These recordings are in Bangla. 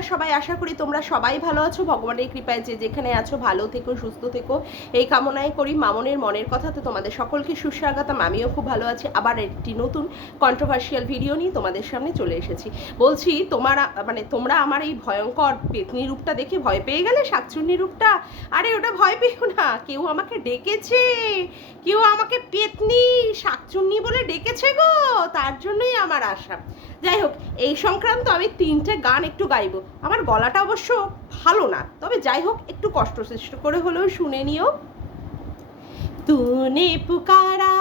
তোমরা সবাই? আশা করি তোমরা সবাই ভালো আছো, ভগবানের কৃপায় যে যেখানে আছো ভালো থেকো, সুস্থ থেকো, এই কামনাই করি। মামনের মনের কথাতে তোমাদের সকলকে সুস্বাগতম। আমিও খুব ভালো আছি। আবার একটি নতুন কন্ট্রোভার্সিয়াল ভিডিও নিয়ে তোমাদের সামনে চলে এসেছি। বলছি তোমরা আমার এই ভয়ঙ্কর পেতনি রূপটা দেখে ভয় পেয়ে গেলে, শাকচুন্নি রূপটা? আরে ওটা ভয় পেও না, কেউ আমাকে ডেকেছে, কেউ আমাকে পেতনি শাকচুন্নি বলে ডেকেছে গো, তার জন্যই আমার আশা। যাই হোক, এই সংক্রান্ত আমি 3টে গান একটু গাইবো। আমার গলাটা অবশ্য ভালো না, তবে যাই হোক একটু কষ্ট করে হলেও শুনে নিও। तूने पुकारा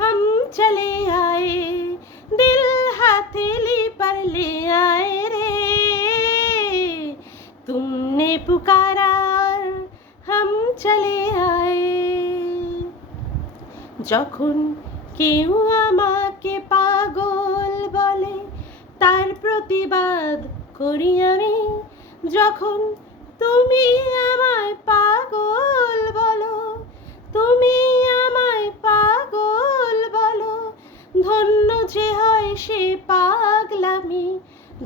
हम चले आए, दिल हथेली पर ले आए रे, तुमने पुकारा हम चले आए। যখন কেউ আমাকে পাগল বলে তার প্রতিবাদ করি আমি, যখন তুমি আমায় পাগল বলো, তুমি আমায় পাগল বলো, ধন্য যে হয় সে পাগলামি,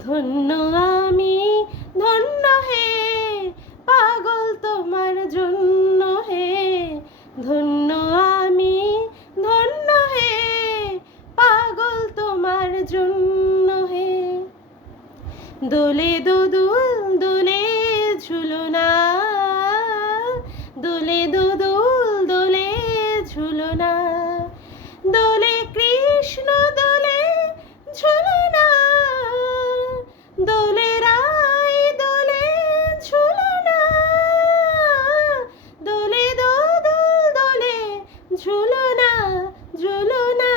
ধন্য আমি, ধন্য হে পাগল তোমার জন্য হে, ধন্য আমি, ধন্য হে পাগল তোমার জন্য হে। দোলে দোদুল দোলে ঝুলনা, দোলে দোদুল দোলে ঝুলনা, দোলে কৃষ্ণ দোলে ঝুলনা, দোলে রাই দোলে ঝুলনা, দোলে দোদুল দোলে ঝুলনা, ঝুলনা,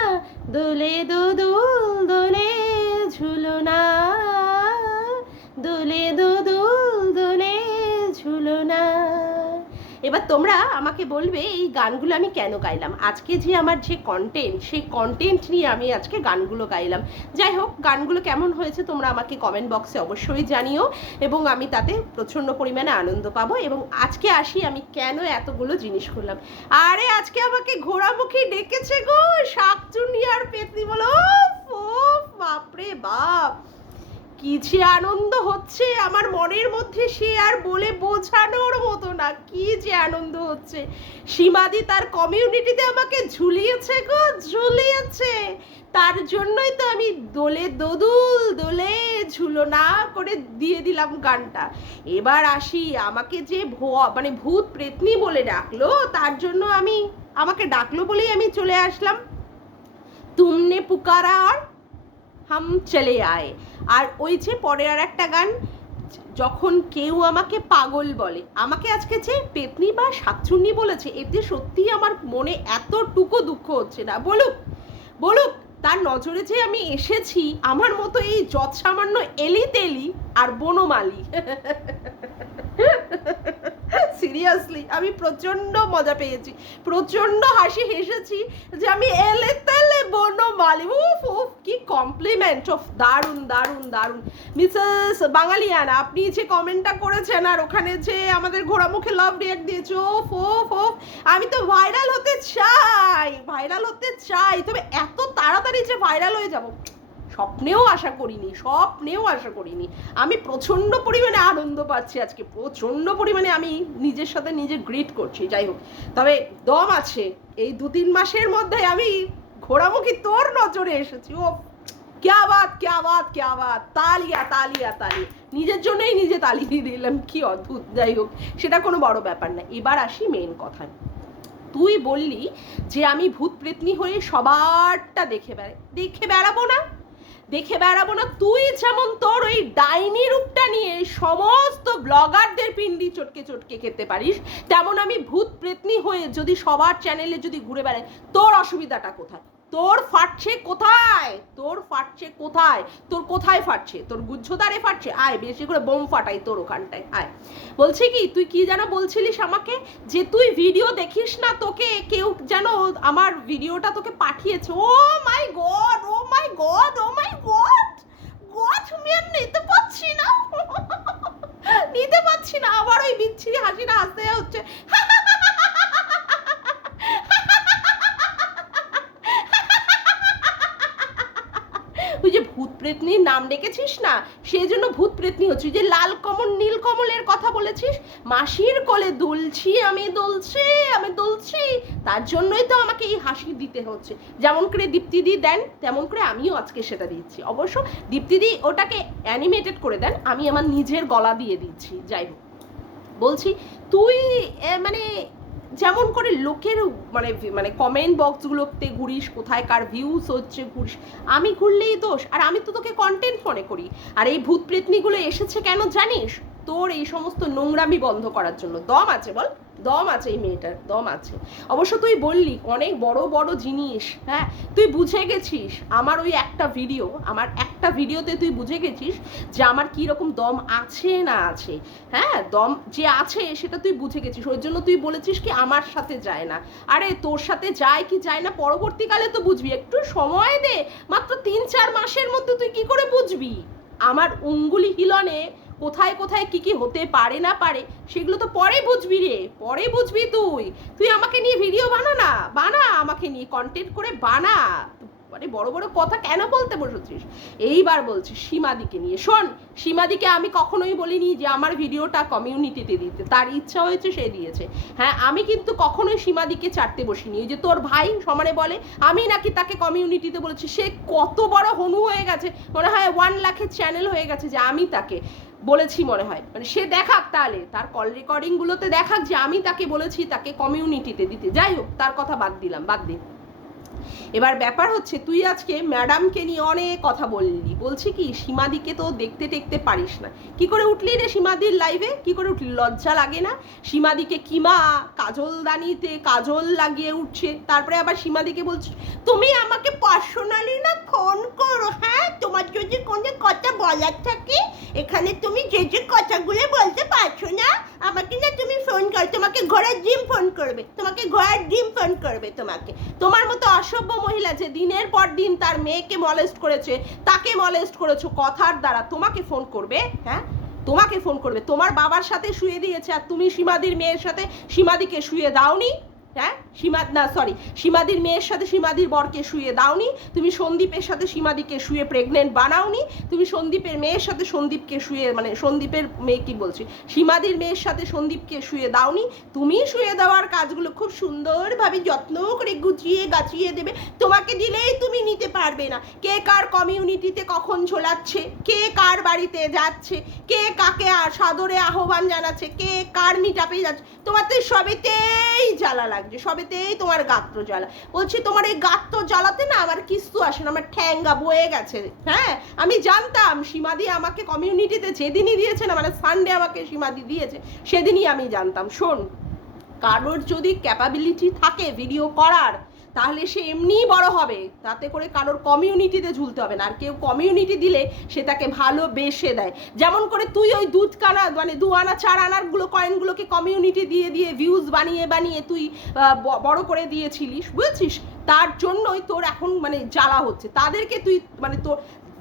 দোলে দোদুল দোলে ঝুলনা, দোলে দোদুল দোলে ঝুলনা। এবার তোমরা আমাকে বলবে এই গানগুলো আমি কেন গাইলাম। আজকে যে আমার যে কন্টেন্ট, সেই কন্টেন্ট নিয়ে আমি আজকে গানগুলো গাইলাম। যাই হোক, গানগুলো কেমন হয়েছে তোমরা আমাকে কমেন্ট বক্সে অবশ্যই জানিও, এবং আমি তাতে প্রচণ্ড পরিমাণে আনন্দ পাবো। এবং আজকে আসি আমি কেন এতগুলো জিনিস করলাম। আরে আজকে আমাকে ঘোড়ামুখী ডেকেছে গো, শাকচুন্নি আর পেতনি বলো, বাপরে বাপ, কি যে আনন্দ হচ্ছে আমার মনের মধ্যে, সে আর বলে বোঝানোর মতো না, কি যে আনন্দ হচ্ছে। সীমাদি তার কমিউনিটিতে আমাকে ঝুলিয়েছে গো, ঝুলিয়েছে, তার জন্যই তো আমি দোলে দোদুল দোলে ঝুলনা করে দিয়ে দিলাম গানটা। এবার আসি, আমাকে যে ভূত প্রেতনি বলে ডাকলো, তার জন্য আমাকে ডাকলো বলেই আমি চলে আসলাম। তুমনে পুকারা আর হাম চলে আয়ে। আর ওই যে পরের আর একটা গান, যখন কেউ আমাকে পাগল বলে, আমাকে আজকে যে পেতনি বা শাকচুন্নি বলেছে, এতে সত্যিই আমার মনে এতটুকু দুঃখ হচ্ছে না। বলুক বলুক, তার নজরে যে আমি এসেছি, আমার মতো এই যৎসামান্য এলি তেলি আর বনমালি। সিরিয়াসলি আমি প্রচণ্ড মজা পেয়েছি, প্রচণ্ড হাসি হেসেছি যে আমি এলে তেলে বনমালি। উফ উফ, কি কমপ্লিমেন্ট! অফ, দারুণ দারুণ দারুণ। মিসেস বাঙালিয়ানা, আপনি যে কমেন্টটা করেছেন আর ওখানে যে আমাদের ঘোড়ামুখে লাভ রিয়াক্ট দিয়েছে, ওফ ওফ ওফ, আমি তো ভাইরাল হতে চাই, ভাইরাল হতে চাই, তবে এত তাড়াতাড়ি যে ভাইরাল হয়ে যাব স্বপ্নেও আশা করিনি, স্বপ্নেও আশা করিনি। আমি প্রচণ্ড পরিমাণে আনন্দ পাচ্ছি আজকে, প্রচণ্ড পরিমাণে আমি নিজের সাথে নিজে গ্রিট করছি। যাই হোক, তবে দম আছে, এই 2-3 মাসের মধ্যে আমি ঘোড়ামুখী তোর নজরে এসেছি। ও ক্যা বাত ক্যা বাত ক্যা বাত, তালিয়া তালিয়া তালিয়া, নিজের জন্যই নিজে তালি দিয়ে দিলাম, কি অদ্ভুত। যাই হোক, সেটা কোনো বড় ব্যাপার না। এবার আসি মেন কথায়। তুই বললি যে আমি ভূত প্রেতনি হয়ে সবারটা দেখে বেড়াবো না, দেখে বেড়াবো না। তুই যেমন তোর ওই ডাইনি রূপটা নিয়ে সমস্ত ব্লগারদের পিন্ডি চটকে চটকে খেতে পারিস, তেমন আমি ভূত প্রেতনি হয়ে যদি সবার চ্যানেলে যদি ঘুরে বেড়াই, তোর অসুবিধাটা কোথায়? তোর ফাটছে কোথায়? তোর ফাটছে কোথায়? তোর কোথায় ফাটছে? তোর গুজ্জদারে ফাটছে? আয় বেশি করে বোম ফাটাই তোর ওখানটায়, আয়। বলছি কি, তুই কি যেন বলছিলিস আমাকে, যে তুই ভিডিও দেখিস না, তোকে কেউ যেন আমার ভিডিওটা তোকে পাঠিয়েছে। ও মাই গড, ও মাই গড, ও মাই গড, গড, আমি আর নিতে পারছি না, নিতে পারছি না। আবার ওই বিচ্ছিরি হাসিটা হাসতে হচ্ছে। ওই যে ভূত প্রেতনির নাম ডেকেছিস না, সেই জন্য ভূত প্রেতনি হচ্ছে। যে লাল কমল নীল কমলের কথা বলেছিস, মাসির কোলে দুলছি আমি, দুলছি, তার জন্যই তো আমাকে এই হাসি দিতে হচ্ছে। যেমন করে দীপ্তিদি দেন তেমন করে আমিও আজকে সেটা দিচ্ছি। অবশ্য দীপ্তিদি ওটাকে অ্যানিমেটেড করে দেন, আমি আমার নিজের গলা দিয়ে দিচ্ছি। যাই হোক, বলছি তুই মানে যেমন করে লোকের মানে মানে কমেন্ট বক্সগুলোতে ঘুরিস, কোথায় কার ভিউজ হচ্ছে ঘুরিস, আমি ঘুরলেই দোষ। আর আমি তো তোকে কন্টেন্ট মনে করি। আর এই ভূত প্রেতনিগুলো এসেছে কেন জানিস? তোর এই সমস্ত নোংরামি বন্ধ করার জন্য। দম আছে বল, দম আছে এই মেয়েটার, দম আছে। অবশ্য তুই বললি অনেক বড় বড় জিনিস, হ্যাঁ তুই বুঝে গেছিস আমার ওই একটা ভিডিও, আমার একটা ভিডিওতে তুই বুঝে গেছিস যে আমার কি রকম দম আছে না আছে। হ্যাঁ দম যে আছে সেটা তুই বুঝে গেছিস, ওই জন্য তুই বলেছিস কি আমার সাথে যায় না। আরে তোর সাথে যায় কি যায় না পরবর্তীকালে তো বুঝবি, একটু সময় দে, মাত্র 3-4 মাসের মধ্যে তুই কি করে বুঝবি আমার অঙ্গুলি হিলনে কোথায় কোথায় কি কি হতে পারে না পারে, সেগুলো তো পরে বুঝবি রে, পরে বুঝবি। তুই আমাকে নিয়ে ভিডিও বানা আমাকে নিয়ে কন্টেন্ট করে বানা। মানে বড় বড় কথা কেন বলতে বসেছিস? এইবার বলছিস সীমাদিকে নিয়ে। শোন, সীমাদিকে আমি কখনোই বলিনি যে আমার ভিডিওটা কমিউনিটিতে দিতে, তার ইচ্ছা হয়েছে সে দিয়েছে। হ্যাঁ আমি কিন্তু কখনোই সীমাদিকে চাটতে বসিনি। ওই যে তোর ভাই সমানে বলে আমি নাকি তাকে কমিউনিটিতে বলেছি, সে কত বড় হনু হয়ে গেছে, মনে হয় 1 লাখের চ্যানেল হয়ে গেছে যে আমি তাকে বলেছি মনে হয়। মানে সে দেখাক, তাহলে তার কল রেকর্ডিংগুলোতে দেখাক যে আমি তাকে বলেছি তাকে কমিউনিটিতে দিতে। যাই হোক, তার কথা বাদ দিলাম, বাদ দিই। এবার ব্যাপার হচ্ছে তুই আজকে ম্যাডামকে নিয়ে অনেক কথা বললি। বলছি কি সীমাদিকে তো দেখতে টেকতে পারিস না। কি করে উঠলি রে সীমাদির লাইভে? কি করে উঠলি? লজ্জা লাগে না? সীমাদিকে কিমা কাজলদানিতে কাজল লাগিয়ে উঠছে, তারপরে আবার সীমাদিকে বলছি তুমি আমাকে পার্সোনালি না ফোন করো। হ্যাঁ তোমার যদি কোনো কথা বলার থাকে এখানে তুমি যে যে কথাগুলো বলতে পারছো না আমাকে না তুমি ফোন করো, তোমাকে ঘোড়ার ডিম ফোন করবে, তোমাকে তোমার মতো অসভ্য মহিলা যে দিনের পর দিন তার মেয়েকে মলেস্ট করেছে, তাকে মলেস্ট করেছো কথার দ্বারা, তোমাকে ফোন করবে? হ্যাঁ তোমাকে ফোন করবে। তোমার বাবার সাথে শুয়ে দিয়েছে আর তুমি সীমাদির মেয়ের সাথে সীমাদিকে শুয়ে দাওনি। হ্যাঁ সীমাদির মেয়ের সাথে সীমাদির বরকে শুয়ে দাওনি। তুমি সন্দীপের সাথে সীমাদিকে শুয়ে প্রেগনেন্ট বানাওনি। তুমি সন্দীপের মেয়ের সাথে সন্দীপকে শুয়ে মানে সন্দীপের মেয়ে কি বলছি সীমাদির মেয়ের সাথে সন্দীপকে শুয়ে দাওনি। তুমি শুয়ে দেওয়ার কাজগুলো খুব সুন্দরভাবে যত্ন করে গুছিয়ে গাছিয়ে দেবে, তোমাকে দিলেই তুমি নিতে পারবে না। কে কার কমিউনিটিতে কখন ঝোলাচ্ছে, কে কার বাড়িতে যাচ্ছে, কে কাকে সাদরে আহ্বান জানাচ্ছে, কে কার মিটাপে যাচ্ছে, তোমার তো সবেতেই জ্বালা লাগে, সবেতেই তোমার গাত্র জ্বালা। বলছি তোমার এই গাত্র জ্বালাতে না আমার কিছু আসে না, আমার ঠ্যাঙ্গা বয়ে গেছে। হ্যাঁ আমি জানতাম সীমাদি আমাকে কমিউনিটিতে যেদিনই দিয়েছে না, মানে সানডে আমাকে সীমাদি দিয়েছে, সেদিনই আমি জানতাম। শোন, কারোর যদি ক্যাপাবিলিটি থাকে ভিডিও করার তাহলে সে এমনিই বড় হবে, তাতে করে কারোর কমিউনিটিতে ঝুলতে হবে না। আর কেউ কমিউনিটি দিলে সে তাকে ভালোবেসে দেয়। যেমন করে তুই ওই দুধকানা মানে 2 আনা 4 আনারগুলো কয়েনগুলোকে কমিউনিটি দিয়ে দিয়ে ভিউজ বানিয়ে বানিয়ে তুই বড় করে দিয়েছিলিস, বুঝেছিস? তার জন্যই তোর এখন মানে জ্বালা হচ্ছে। তাদেরকে তুই মানে তোর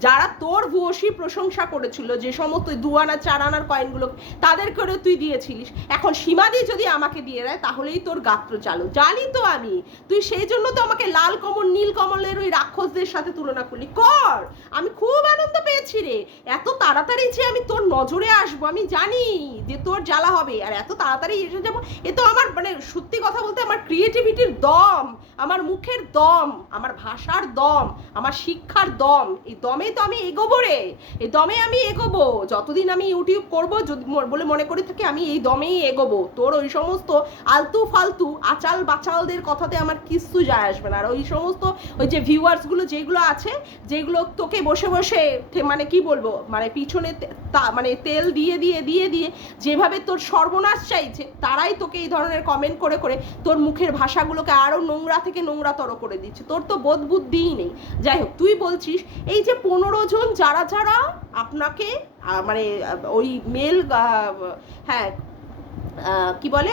যারা তোর ভূয়সী প্রশংসা করেছিল, যে সমস্ত 2 আনা 4 আনার কয়েনগুলো তাদের করে তুই দিয়েছিলিস, এখন সীমাদি যদি আমাকে দিয়ে দেয় তাহলেই তোর গাত্র জ্বালো। জানি তো আমি, তুই সেই জন্য তো আমাকে লাল কমল নীল কমলের ওই রাক্ষসদের সাথে তুলনা করলি। কর, আমি খুব আনন্দ পেয়েছি রে। এত তাড়াতাড়ি যে আমি তোর নজরে আসবো আমি জানি যে তোর জ্বালা হবে, আর এত তাড়াতাড়ি এসে যাবো এ তো আমার মানে সত্যি কথা বলতে আমার ক্রিয়েটিভিটির দম, আমার মুখের দম, আমার ভাষার দম, আমার শিক্ষার দম, এই দমে তো আমি এগোবো রে, এই দমে আমি এগোবো। যতদিন আমি ইউটিউব করবো যদি বলে মনে করে থাকি আমি এই দমেই এগোবো। তোর ওই সমস্ত আলতু ফালতু আচাল বাচালদের কথাতে আমার কিছু যায় আসবে না। আর ওই সমস্ত ওই যে ভিউয়ার্সগুলো যেগুলো আছে, যেগুলো তোকে বসে বসে মানে কি বলবো মানে পিছনে মানে তেল দিয়ে দিয়ে দিয়ে দিয়ে যেভাবে তোর সর্বনাশ চাইছে, তারাই তোকে এই ধরনের কমেন্ট করে করে তোর মুখের ভাষাগুলোকে আরও নোংরা থেকে নোংরাতর করে দিচ্ছে। তোর তো বোধ বুদ্ধিই নেই। যাই হোক, তুই বলছিস এই যে 15 জন যারা যারা আপনাকে মানে ওই মেল হ্যাঁ কি বলে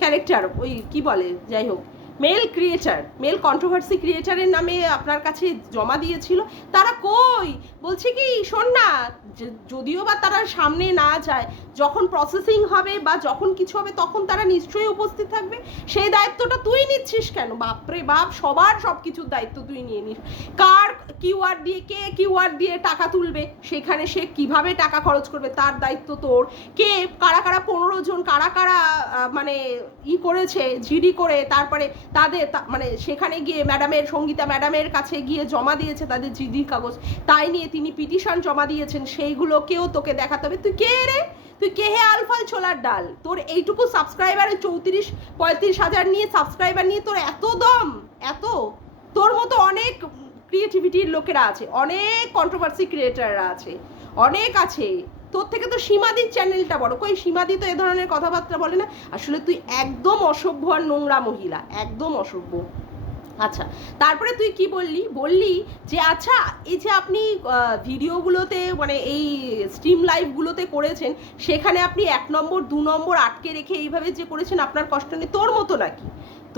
ক্যারেক্টার ওই কি বলে, যাই হোক মেল ক্রিয়েটার, মেল কন্ট্রোভার্সি ক্রিয়েটারের নামে আপনার কাছে জমা দিয়েছিল, তারা কই? বলছে কি শোন না, যদিও বা তারা সামনে না যায়, যখন প্রসেসিং হবে বা যখন কিছু হবে তখন তারা নিশ্চয়ই উপস্থিত থাকবে। সেই দায়িত্বটা তুই নিচ্ছিস কেন? বাপরে বাপ, সবার সব কিছুর দায়িত্ব তুই নিয়ে নিস। কার কিউআর দিয়ে, কে কিউআর দিয়ে টাকা তুলবে, সেখানে সে কিভাবে টাকা খরচ করবে তার দায়িত্ব তোর। কে কারা কারা 15 জন কারা কারা মানে করেছে জিডি করে, তারপরে তাদের মানে সেখানে গিয়ে ম্যাডামের, সঙ্গীতা ম্যাডামের কাছে গিয়ে জমা দিয়েছে তাদের জিডির কাগজ, তাই নিয়ে তিনি পিটিশন জমা দিয়েছেন, সেইগুলোকেও তোকে দেখাতে হবে। তুই কে রে? তুই কে হে আলফাল ছোলার ডাল? তোর এইটুকু সাবস্ক্রাইবারে 34-35 হাজার নিয়ে সাবস্ক্রাইবার নিয়ে তোর এত দম, এত? তোর মতো অনেক ক্রিয়েটিভিটির লোকেরা আছে, অনেক কন্ট্রোভার্সি ক্রিয়েটাররা আছে, অনেক আছে। তোর থেকে তো সীমাদির চ্যানেলটা বড়। কই সীমাদি তো এ ধরনের কথাবার্তা বলে না। আসলে তুই একদম অসভ্য আর নোংরা মহিলা, একদম অসভ্য। আচ্ছা, তারপরে তুই কি বললি যে আচ্ছা এই যে আপনি ভিডিওগুলোতে মানে এই স্ট্রিম লাইভগুলোতে করেছেন, সেখানে আপনি 1 নম্বর 2 নম্বর আটকে রেখে এইভাবে যে করেছেন আপনার কষ্ট নেই? তোর মতো নাকি?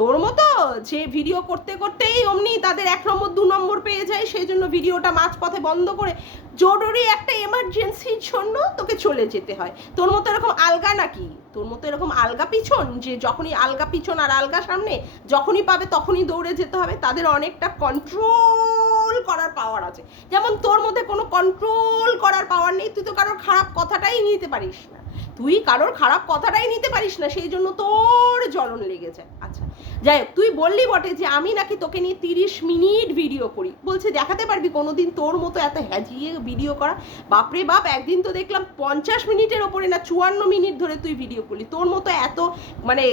তোর মতো যে ভিডিও করতে করতেই অমনি তাদের 1 নম্বর 2 নম্বর পেয়ে যায়, সেই জন্য ভিডিওটা মাঝপথে বন্ধ করে জরুরি একটা এমার্জেন্সির জন্য তোকে চলে যেতে হয়? তোর মতো এরকম আলগা নাকি? তোর মতো এরকম আলগা পিছন, যে যখনই আলগা পিছন আর আলগা সামনে, যখনই পাবে তখনই দৌড়ে যেতে হবে? তাদের অনেকটা কন্ট্রোল করার পাওয়ার আছে, যেমন তোর মধ্যে কোনো কন্ট্রোল করার পাওয়ার নেই। তুই তো কারোর খারাপ কথাটাই নিতে পারিস না, তুই কারোর খারাপ কথাটাই নিতে পারিস না, সেই জন্য তোর জ্বলন লেগে যায়। আচ্ছা যাই হোক, তুই বললি বটে যে আমি নাকি তোকে নিয়ে 30 মিনিট ভিডিও করি, বলছে দেখাতে পারবি কোনোদিন তোর মতো এত হ্যাজিয়ে ভিডিও করা? বাপরে বাপ, একদিন তো দেখলাম 50 মিনিটের ওপরে না 54 মিনিট ধরে তুই ভিডিও করলি। তোর মতো এত মানে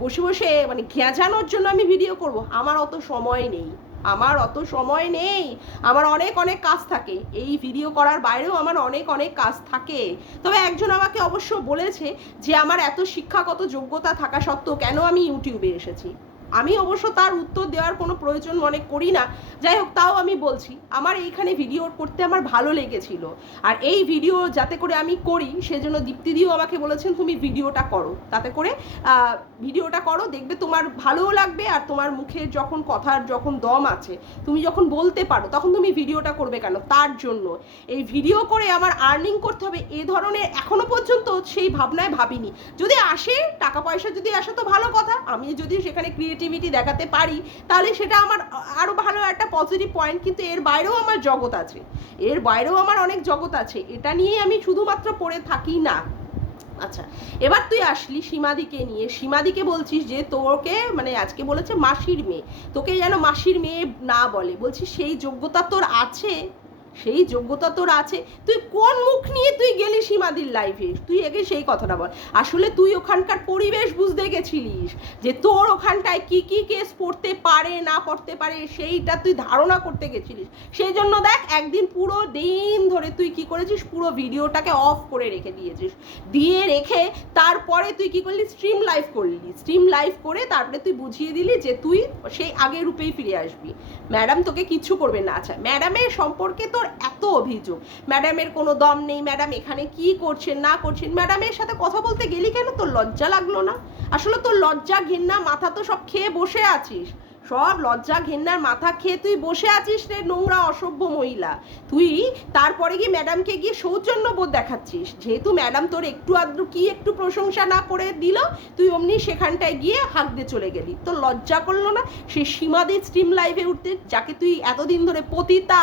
বসে বসে মানে ঘেঁচানোর জন্য আমি ভিডিও করব? আমার অত সময় নেই, আমার অত সময় নেই, আমার অনেক অনেক কাজ থাকে। এই ভিডিও করার বাইরেও আমার অনেক অনেক কাজ থাকে। তবে একজন আমাকে অবশ্য বলেছে যে আমার এত শিক্ষাগত যোগ্যতা থাকা সত্ত্বেও কেন আমি ইউটিউবে এসেছি। আমি অবশ্য তার উত্তর দেওয়ার কোনো প্রয়োজন মনে করি না। যাই হোক, তাও আমি বলছি, আমার এইখানে ভিডিও করতে আমার ভালো লেগেছিল, আর এই ভিডিও যাতে করে আমি করি সেজন্য দীপ্তিদিও আমাকে বলেছেন তুমি ভিডিওটা করো, তাতে করে ভিডিওটা করো, দেখবে তোমার ভালোও লাগবে, আর তোমার মুখে যখন কথার যখন দম আছে, তুমি যখন বলতে পারো, তখন তুমি ভিডিওটা করবে কেন? তার জন্য এই ভিডিও করে আমার আর্নিং করতে হবে এ ধরনের এখনো পর্যন্ত সেই ভাবনায় ভাবিনি। যদি আসে টাকা পয়সা, যদি আসে তো ভালো কথা, আমি যদি সেখানে ক্রিয়েটিভিটি দেখাতে পারি তাহলে সেটা আমার আরও ভালো একটা পজিটিভ পয়েন্ট। কিন্তু এর বাইরেও আমার জগৎ আছে, এর বাইরেও আমার অনেক জগৎ আছে, এটা নিয়েই আমি শুধুমাত্র পড়ে থাকি না। আচ্ছা, এবার তুই আসলি সীমাদিকে নিয়ে, সীমাদিকে বলছিস যে তোকে মানে আজকে বলেছে মাসির মেয়ে, তোকে যেন মাসির মেয়ে না বলে, বলছিস সেই যোগ্যতা তোর আছে? সেই যোগ্যতা তোর আছে? তুই কোন মুখ নিয়ে তুই গেলি সীমাদির লাইভে? তুই আগে সেই কথাটা বল। আসলে তুই ওখানকার পরিবেশ বুঝতে গেছিলিস, যে তোর ওখানটায় কি কি কেস পড়তে পারে না পড়তে পারে সেইটা তুই ধারণা করতে গেছিলিস। সেই জন্য দেখ, একদিন পুরো দিন ধরে তুই কি করেছিস, পুরো ভিডিওটাকে অফ করে রেখে দিয়েছিস, দিয়ে রেখে তারপরে তুই কি করলি, স্ট্রিম লাইভ করলি। স্ট্রিম লাইভ করে তারপরে তুই বুঝিয়ে দিলি যে তুই সেই আগের রূপেই ফিরে আসবি, ম্যাডাম তোকে কিচ্ছু করবে না। আচ্ছা, ম্যাডামের সম্পর্কে তোর এত অভিযোগ, ম্যাডামের কোনো দম নেই, ম্যাডাম এখানে কি করছেন না করছেন, ম্যাডামের সাথে কথা বলতে গেলি কেন? তোর লজ্জা লাগলো না? আসলে তোর লজ্জা ঘেন্না মাথা তো সব খেয়ে বসে আছিস, সব লজ্জা ঘেন্নার মাথা খেয়ে তুই বসে আছিস রে নোংরা অসভ্য মহিলা। তুই তারপরে গিয়ে ম্যাডামকে গিয়ে সৌজন্যবোধ দেখাচ্ছিস, যেহেতু ম্যাডাম তোর একটু আদ্রু কি একটু প্রশংসা না করে দিল, তুই অমনি সেখানটায় গিয়ে হাঁক দিয়ে চলে গেলি। তোর লজ্জা করলো না সে সীমাদি স্ট্রিম লাইভে উঠতে, যাকে তুই এতদিন ধরে পতিতা,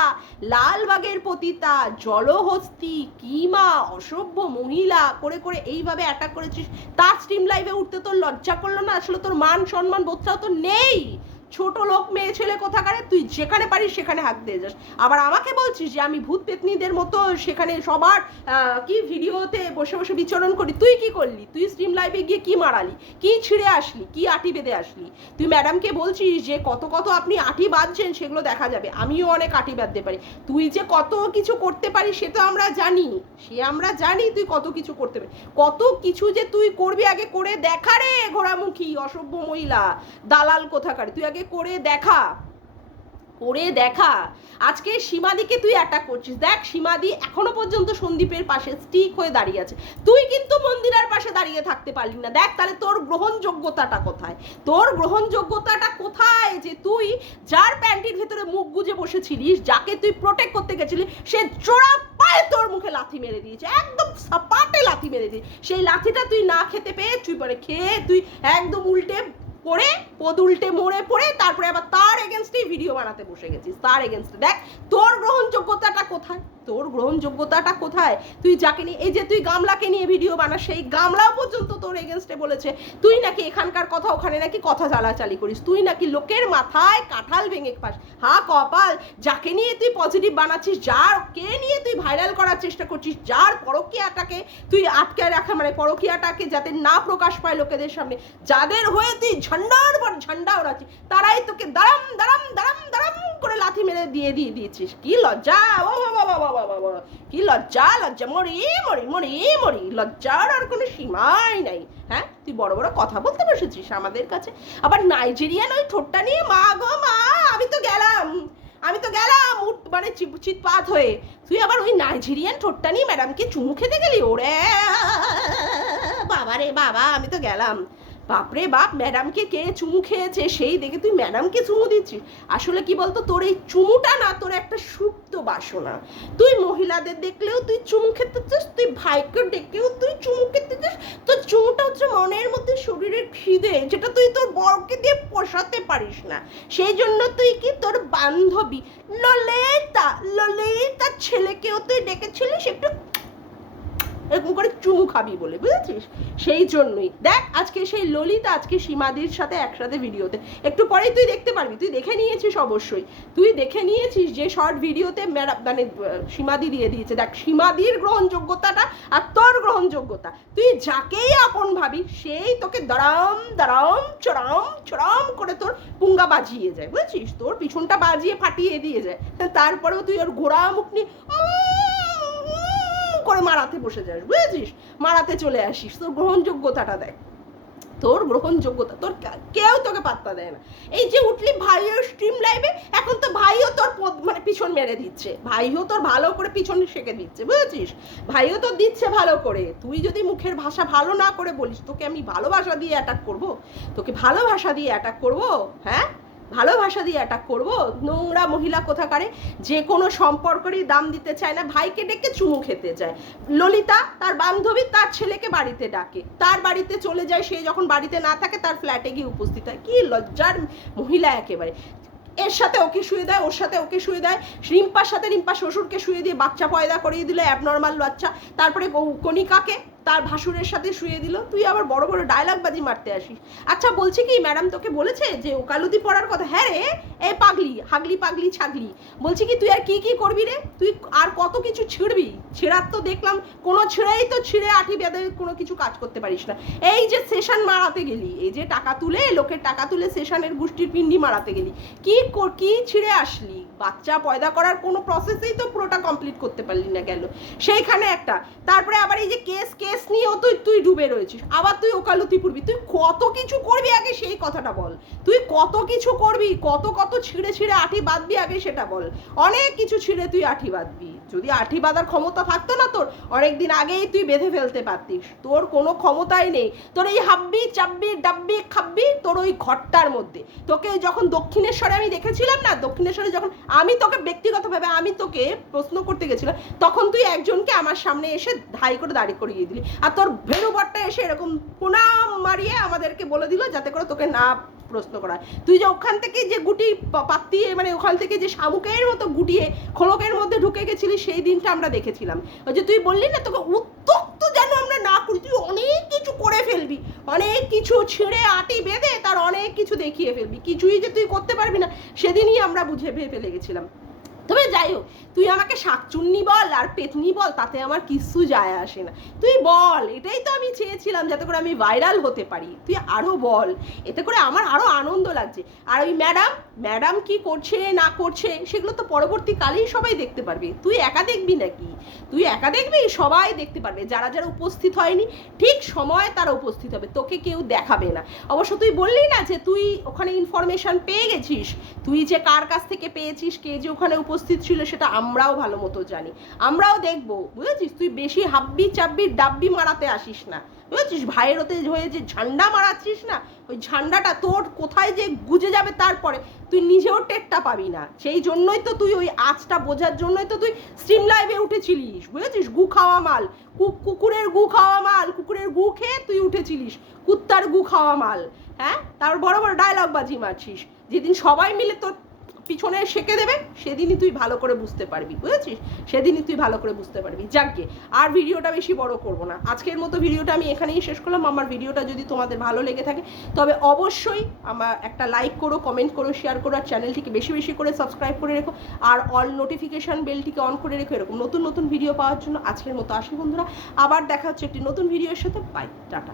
লালবাগের পতিতা, জলহস্তি, কিমা, অসভ্য মহিলা করে করে এইভাবে অ্যাটাক করেছিস, তার স্ট্রিম লাইভে উঠতে তোর লজ্জা করলো না? আসলে তোর মান সম্মান বোধটাও তো নেই। ছোট লোক মেয়ে ছেলে কোথাকারে, তুই যেখানে পারিস সেখানে হাত দিয়ে যাস, আবার আমাকে বলছিস যে আমি ভূত পেতনিদের মতো সেখানে সবার কি ভিডিওতে বসে বসে বিচরণ করি। তুই কি করলি? তুই স্ট্রিম লাইভে গিয়ে কি মারালি, কি ছিঁড়ে আসলি, কি আটি বেঁধে আসলি? তুই ম্যাডামকে বলছিস যে কত কত আপনি আটি বাঁধছেন, সেগুলো দেখা যাবে, আমিও অনেক আটি বাঁধতে পারি। তুই যে কত কিছু করতে পারিস সে তো আমরা জানি, সে আমরা জানি তুই কত কিছু করতে পারিস, কত কিছু যে তুই করবি, আগে করে দেখা রে ঘোড়ামুখী অসভ্য মহিলা দালাল কোথাকারে, তুই আগে করে দেখা। করে দেখা। আজকে সীমাদিকে তুই অ্যাটাক করছিস, দেখ সীমাদি এখনো পর্যন্ত সন্দীপের পাশে স্টিক হয়ে দাঁড়িয়ে আছে, তুই কিন্তু মন্দিরার পাশে দাঁড়িয়ে থাকতে পারলি না। দেখ তাহলে তোর গ্রহণযোগ্যতাটা কোথায়, তোর গ্রহণযোগ্যতাটা কোথায় যে তুই যার প্যান্টির ভিতরে মুখ গুজে বসেছিলিস, যাকে তুই প্রোটেক্ট করতে গেছিলিস, সে জোড়া পায়ে তোর মুখে লাথি মেরে দিয়েছে, একদম সাপাটে লাথি মেরে দিয়েছে। সেই লাথিটা তুই না খেতে পেয়ে তুই পরে খেয়ে তুই একদম উল্টে পড়ে পদ উল্টে মরে পড়ে তারপরে আবার তার এগেনস্টেই ভিডিও বানাতে বসে গেছিস, তার এগেনস্টে। দেখ তোর গ্রহণযোগ্যতাটা কোথায়, তোর গ্রহণযোগ্যতাটা কোথায়? তুই যাকে নিয়ে, এই যে তুই গামলাকে নিয়ে ভিডিও বানাস, সেই গামলাও পর্যন্ত তোর এগেনস্টে বলেছে তুই নাকি এখানকার কথা ওখানে নাকি কথা চালাচালি করিস, তুই নাকি লোকের মাথায় কাঁঠাল ভেঙে খাস। হা কপাল, যাকে নিয়ে তুই পজিটিভ বানাচ্ছিস, যার কে নিয়ে তুই ভাইরাল করার চেষ্টা করছিস, যার পরকীয়াটাকে তুই আটকে রাখা, মানে পরকীয়াটাকে যাতে না প্রকাশ পায় লোকেদের সামনে, যাদের হয়ে তুই ঝান্ডার পর ঝান্ডা ওড়াচ্ছিস, তারাই তোকে দাঁড়াম দাঁড়াম দাঁড়াম দাঁড়াম করে লাথি মেরে দিয়েছিস। কি লজ্জা, ও বাবা বাবা বাবা, কি লজ্জা, লজ্জা মরি মরি মরি মরি, লজ্জার আর কোনো সীমাই নাই। হ্যাঁ, তুই বড় বড় কথা বলতে বসেছিস আমাদের কাছে, আবার নাইজেরিয়ান ওই ঠোঁটটা নিয়ে, মা গো মা, আমি তো গেলাম মানে চিৎপাত হয়ে, তুই আবার ওই নাইজেরিয়ান ঠোঁটটা নিয়ে ম্যাডামকে চুমু খেতে গেলি। ওরে বাবা রে বাবা, আমি তো গেলাম। বাপরে বাপ, ম্যাডামকে কে চুমু খেয়েছে সেই দেখে তুই ম্যাডামকে চুমু দিচ্ছিস। আসলে কি বলতো, তোর এই চুমুটা না, তোর একটা সুপ্ত বাসনা। তুই মহিলাদের দেখলেও তুই চুমু খেতে চাস, তুই ভাইকে ডেকেও তুই চুমু খেতে চাস। তোর চুমুটা হচ্ছে মনের মধ্যে শরীরের খিদে, যেটা তুই তোর বরকে দিয়ে পোষাতে পারিস না। সেই জন্য তুই কি তোর বান্ধবী ললিতার ছেলেকেও তুই ডেকেছিলিস একটু এরকম করে চুমু খাবি বলে, বুঝেছিস? সেই জন্যই দেখ আজকে সেই ললিতা আজকে সীমাদির সাথে একসাথে ভিডিওতে, একটু পরেই তুই দেখতে পারবি, তুই দেখে নিয়েছিস অবশ্যই, তুই দেখে নিয়েছিস যে শর্ট ভিডিওতে মানে সীমাদি দিয়ে দিয়েছে। দেখ সীমাদির গ্রহণযোগ্যতাটা আর তোর গ্রহণযোগ্যতা, তুই যাকেই আপন ভাবি সেই তোকে দাঁড়াম দাঁড়াম চড়াম চড়াম করে তোর পুঙ্গা বাজিয়ে যায়, বুঝেছিস? তোর পিছনটা বাজিয়ে ফাটিয়ে দিয়ে যায়, তারপরেও তুই ওর ঘোড়া মুখ নিয়ে করে মারাতে বসে যাস, বুঝেছিস? মারাতে চলে আসিস। তোর গ্রহণযোগ্যতাটা দেখ, তোর গ্রহণযোগ্যতা, তোর কেউ তোকে পাত্তা দেয় না। এই যে উঠলি ভাইয়ের স্ট্রিম লাইভে, এখন তো ভাইও তোর মানে পিছন মেরে দিচ্ছে, ভাইও তোর ভালো করে পিছন শেখে দিচ্ছে, বুঝেছিস? ভাইও তোর দিচ্ছে ভালো করে। তুই যদি মুখের ভাষা ভালো না করে বলিস, তোকে আমি ভালোবাসা দিয়ে অ্যাটাক করবো, তোকে ভালোবাসা দিয়ে অ্যাটাক করবো, হ্যাঁ ভালোবাসা দিয়ে অ্যাটাক করবো? নোংরা মহিলা কোথাকারে, যে কোনো সম্পর্কেরই দাম দিতে চায় না, ভাইকে ডেকে চুমু খেতে যায়। ললিতা তার বান্ধবী তার ছেলেকে বাড়িতে ডাকে, তার বাড়িতে চলে যায়, সে যখন বাড়িতে না থাকে তার ফ্ল্যাটে গিয়ে উপস্থিত হয়। কি লজ্জার মহিলা একেবারে। এর সাথে ওকে শুয়ে দেয়, ওর সাথে ওকে শুয়ে দেয়, রিম্পার সাথে রিম্পা শ্বশুরকে শুয়ে দিয়ে বাচ্চা পয়দা করিয়ে দিল, অ্যাবনর্মাল বাচ্চা। তারপরে কণিকাকে তার ভাসুরের সাথে শুয়ে দিল। তুই আবার বড় বড় ডায়লগ বাজি মারতে আসিস। আচ্ছা বলছি কি, ম্যাডাম তোকে বলেছে যে ওকালতি পড়ার কথা? হ্যাঁ রে, এ পাগলি হাগলি পাগলি ছাগলি, বলছি কি তুই আর কি কি করবি রে? তুই আর কত কিছু ছিঁড়বি? ছেঁড়ার তো দেখলাম কোনো ছিঁড়েই তো ছিঁড়ে আঠি বেঁধে কোনো কিছু কাজ করতে পারিস না। এই যে সেশন মারাতে গেলি, এই যে টাকা তুলে লোকের টাকা তুলে সেশনের গোষ্ঠীর পিন্ডি মারাতে গেলি, কি ছিঁড়ে আসলি? বাচ্চা পয়দা করার কোনো প্রসেসেই তো পুরোটা কমপ্লিট করতে পারলি না, গেল সেইখানে একটা। তারপরে আবার এই যে কেস নিয়েও তুই ডুবে রয়েছিস, আবার তুই ওকালতি পড়বি। তুই কত কিছু করবি আগে সেই কথাটা বল। তুই কত কিছু করবি, কত ছিঁড়ে আঠি বাঁধবি আগে সেটা বল। অনেক কিছু ছিঁড়ে তুই আঠি বাঁধবি। যদি আঠি বাঁধার ক্ষমতা থাকতো না তোর, অনেকদিন আগেই তুই বেঁধে ফেলতে পারতিস। তোর কোনো ক্ষমতাই নেই। তোর এই হাব্বি চাব্বি ডাব্বি খাব্বি তোর ওই ঘরটার মধ্যে। তোকে যখন দক্ষিণেশ্বরে আমি দেখেছিলাম না, দক্ষিণেশ্বরে যখন আমি তোকে ব্যক্তিগতভাবে আমি তোকে প্রশ্ন করতে গেছিলাম, তখন তুই একজনকে আমার সামনে এসে ধাই করে দাঁড়ি করিয়ে দিলি, আর তোর ভেনুবরটা এসে এরকম প্রণাম মারিয়ে আমাদেরকে বলে দিল যাতে করে তোকে না প্রশ্ন করা। তুই যে ওখান থেকে যে গুটি পাতিয়ে, মানে ওখান থেকে যে শামুকের মতো গুটিয়ে খোলকের মধ্যে ঢুকে গেছিলি, সেই দিনটা আমরা দেখেছিলাম। ওই যে তুই বললি না তোকে উত্তক্ত যেন আমরা না করি, তুই অনেক কিছু করে ফেলবি, অনেক কিছু ছিঁড়ে আটি বেঁধে তার অনেক কিছু দেখিয়ে ফেলবি, কিছুই যে তুই করতে পারবি না সেদিনই আমরা বুঝে ফেলে গেছিলাম। তবে যাই হোক, তুই আমাকে শাকচুন্নি বল আর পেতনি বল, তাতে আমার কিছু যায় আসে না। তুই বল, এটাই তো আমি চেয়েছিলাম, যাতে করে আমি ভাইরাল হতে পারি। তুই আরো বল, এতে করে আমার আরো আনন্দ লাগছে। আর ওই ম্যাডাম ম্যাডাম কি করছে না করছে সেগুলো তো পরবর্তীকালেই সবাই দেখতে পারবে, তুই একা দেখবি নাকি? তুই একা দেখবি? সবাই দেখতে পারবে, যারা যারা উপস্থিত হয়নি ঠিক সময়ে তারা উপস্থিত হবে, তোকে কেউ দেখাবে না। অবশ্য তুই বললি না যে তুই ওখানে ইনফরমেশন পেয়ে গেছিস, তুই যে কার কাছ থেকে পেয়েছিস, কে যে ওখানে উপস্থিত ছিল সেটা আমরাও ভালো মতো জানি, আমরাও দেখবো, বুঝেছিস? তুই বেশি হাব্বি চাব্বি ডাব্বি মারাতে আসিস না, বুঝেছিস? ভাইয়ের হয়ে যে ঝান্ডা মারাচ্ছিস না, ওই ঝান্ডাটা তোর কোথায় যে গুজে যাবে তারপরে তুই নিজেও টেরটা পাবি না। সেই জন্যই তো তুই ওই আঁচটা বোঝার জন্যই তো তুই স্ট্রিম লাইভে উঠেছিলিস, বুঝেছিস? গু খাওয়া মাল, কুকুরের গু খাওয়া মাল, কুকুরের গু খেয়ে তুই উঠেছিলিস, কুত্তার গু খাওয়া মাল। হ্যাঁ, তার বড় বড় ডায়লগ বাজি মারছিস। যেদিন সবাই মিলে তোর পিছনে শেখে দেবে সেদিনই তুই ভালো করে বুঝতে পারবি, বুঝেছিস? সেদিনই তুই ভালো করে বুঝতে পারবি। যাকগে, আর ভিডিওটা বেশি বড় করব না, আজকের মতো ভিডিওটা আমি এখানেই শেষ করলাম। আমার ভিডিওটা যদি তোমাদের ভালো লেগে থাকে তবে অবশ্যই আমার একটা লাইক করো, কমেন্ট করো, শেয়ার করো, আর চ্যানেলটিকে বেশি বেশি করে সাবস্ক্রাইব করে রেখো, আর অল নোটিফিকেশান বেলটিকে অন করে রেখো এরকম নতুন নতুন ভিডিও পাওয়ার জন্য। আজকের মতো আসি বন্ধুরা, আবার দেখা হচ্ছে একটি নতুন ভিডিওর সাথে। Bye, tata.